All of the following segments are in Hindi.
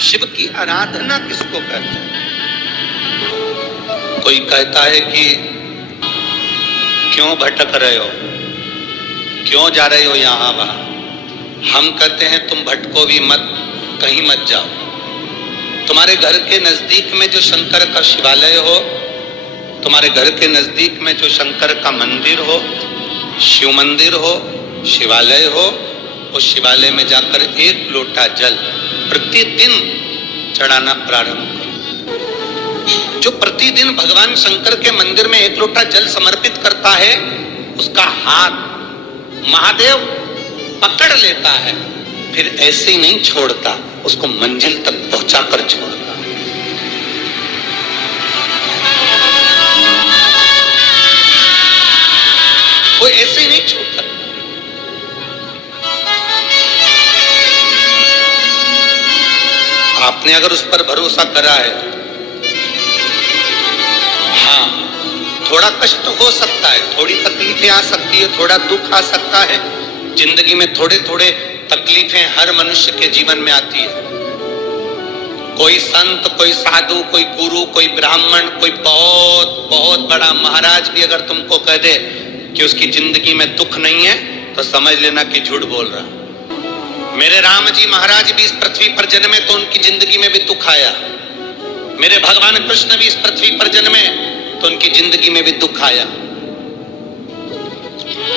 शिव की आराधना किसको कहते हैं? कोई कहता है कि क्यों भटक रहे हो, क्यों जा रहे हो यहां वहां। हम कहते हैं तुम भटको भी मत, कहीं मत जाओ। तुम्हारे घर के नजदीक में जो शंकर का शिवालय हो, तुम्हारे घर के नजदीक में जो शंकर का मंदिर हो, शिव मंदिर हो, शिवालय हो, उस शिवालय में जाकर एक लोटा जल प्रतिदिन चढ़ाना प्रारंभ करो। जो प्रतिदिन भगवान शंकर के मंदिर में एक लोटा जल समर्पित करता है, उसका हाथ महादेव पकड़ लेता है, फिर ऐसे ही नहीं छोड़ता, उसको मंजिल तक पहुंचाकर छोड़ता है। वो ऐसे ही नहीं छोड़ सकता। आपने अगर उस पर भरोसा करा है, हाँ, थोड़ा कष्ट हो सकता है, थोड़ी तकलीफें आ सकती है, थोड़ा दुख आ सकता है। जिंदगी में थोड़े थोड़े तकलीफें हर मनुष्य के जीवन में आती है। कोई संत, कोई साधु, कोई गुरु, कोई ब्राह्मण, कोई बहुत बहुत बड़ा महाराज भी अगर तुमको कह दे कि उसकी जिंदगी में दुख नहीं है, तो समझ लेना कि झूठ बोल रहा। मेरे राम जी महाराज भी इस पृथ्वी पर जन्मे तो उनकी जिंदगी में भी दुख आया। मेरे भगवान कृष्ण भी इस पृथ्वी पर जन्मे तो उनकी जिंदगी में भी दुख आया।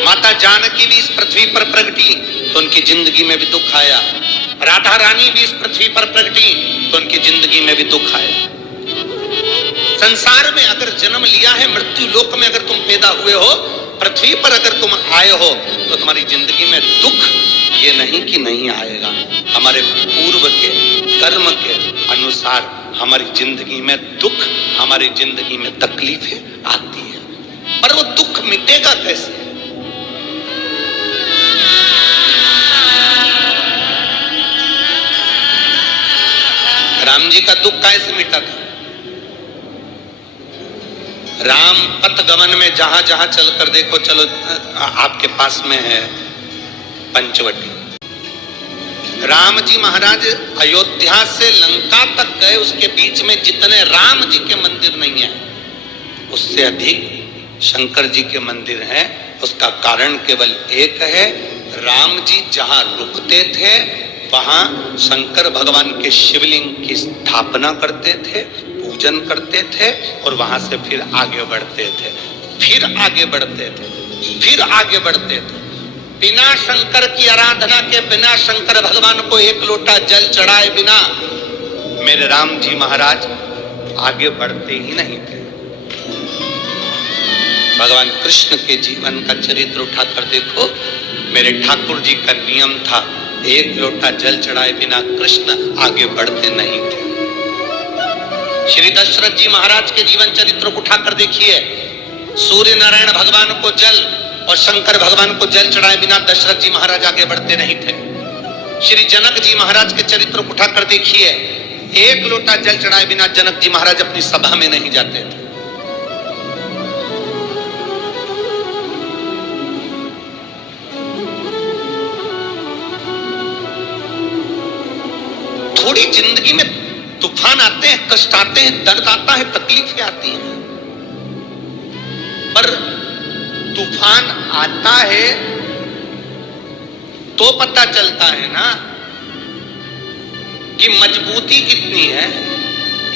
माता जानकी भी इस पृथ्वी पर प्रगटी तो उनकी जिंदगी में भी दुख आया। राधा रानी भी इस पृथ्वी पर प्रगटी तो उनकी जिंदगी में भी दुख आया। संसार में अगर जन्म लिया है, मृत्यु लोक में अगर तुम पैदा हुए हो, पृथ्वी पर अगर तुम आए हो, तो तुम्हारी जिंदगी में दुख ये नहीं कि नहीं आएगा। हमारे पूर्व के कर्म के अनुसार हमारी जिंदगी में दुख, हमारी जिंदगी में तकलीफें आती है, पर वो दुख मिटेगा कैसे? राम जी का दुख कैसे मिटा था? राम पथ गमन में जहां जहां चलकर देखो, चलो आपके पास में है पंचवटी। राम जी महाराज अयोध्या से लंका तक गए, उसके बीच में जितने राम जी के मंदिर नहीं है, उससे अधिक शंकर जी के मंदिर हैं। उसका कारण केवल एक है, राम जी जहां रुकते थे वहां शंकर भगवान के शिवलिंग की स्थापना करते थे, पूजन करते थे, और वहां से फिर आगे बढ़ते थे, फिर आगे बढ़ते थे, फिर आगे बढ़ते थे। बिना शंकर की आराधना के, बिना शंकर भगवान को एक लोटा जल चढ़ाए बिना मेरे राम जी महाराज आगे बढ़ते ही नहीं थे। भगवान कृष्ण के जीवन का चरित्र उठाकर देखो। मेरे ठाकुर जी का नियम था, एक लोटा जल चढ़ाए बिना कृष्ण आगे बढ़ते नहीं थे। श्री दशरथ जी महाराज के जीवन चरित्र को उठाकर देखिए। सूर्य नारायण भगवान को जल और शंकर भगवान को जल चढ़ाए बिना दशरथ जी महाराज आगे बढ़ते नहीं थे। श्री जनक जी महाराज के चरित्र को उठाकर देखिए। एक लोटा जल चढ़ाए बिना जनक जी महाराज अपनी सभा में नहीं जाते थे। थोड़ी जिंदगी में तूफान आते हैं, कष्ट आते हैं, दर्द आता है, तकलीफें आती हैं, पर तूफान आता है तो पता चलता है ना कि मजबूती कितनी है।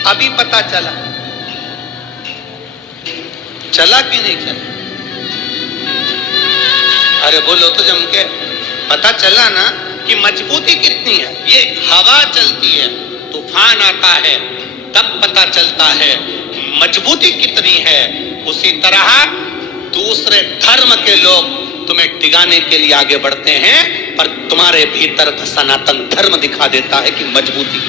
अभी पता चला कि नहीं चला? अरे बोलो तो जम के, पता चला ना कि मजबूती कितनी है। ये हवा चलती है, तूफान आता है, तब पता चलता है मजबूती कितनी है। उसी तरह दूसरे धर्म के लोग तुम्हें टिकाने के लिए आगे बढ़ते हैं, पर तुम्हारे भीतर का सनातन धर्म दिखा देता है कि मजबूती